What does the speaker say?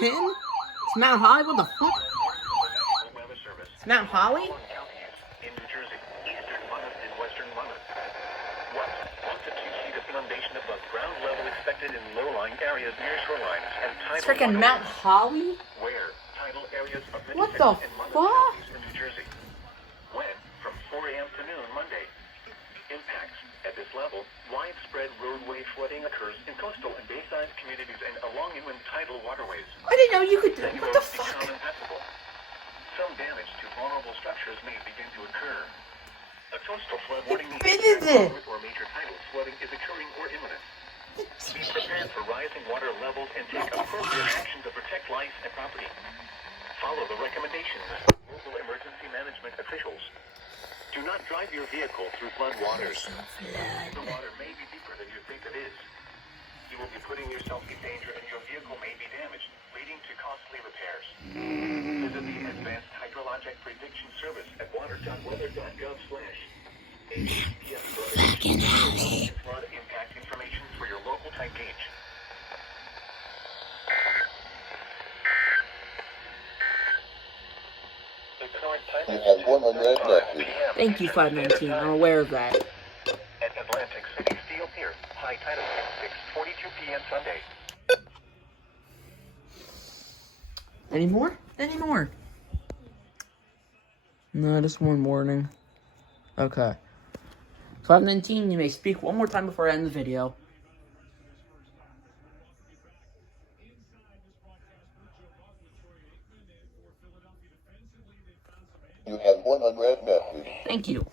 Washington? It's Mount Holly? What the fuck? It's Mount Holly? In New Jersey, eastern Monmouth and western Monmouth. 1 to 2 feet of inundation above ground level expected in low-lying areas near shorelines and tidal. It's freaking Mount Holly? Where tidal areas of What the Middlesex and Monmouth fuck? counties in New Jersey. When from 4 a.m. to noon Monday. Impacts at this level, widespread roadway flooding occurs in coastal and bayside communities and along inland tidal waterways. I didn't know you could do. Many What the roads fuck? become impassable. Some damage to vulnerable structures may begin to occur. A coastal flood warning means that or major tidal flooding is occurring or imminent. Be prepared for rising water levels and take appropriate action to protect life and property. Follow the recommendations of local emergency management officials. Do not drive your vehicle through flood waters. The water may be deeper than you think it is. You will be putting yourself in danger and your vehicle may be damaged, leading to costly repairs. Visit the Advanced Hydrologic Prediction Service at water.weather.gov/HTTPS flood impact information for your local tide gauge. The current time You have one unread message. Thank you, 519. I'm aware of that. At Atlantic City Steel Pier, high tide of 6:42 p.m. Sunday. Any more? Any more? No, just one warning. Okay. 519, you may speak one more time before I end the video. You have one unread message. Thank you.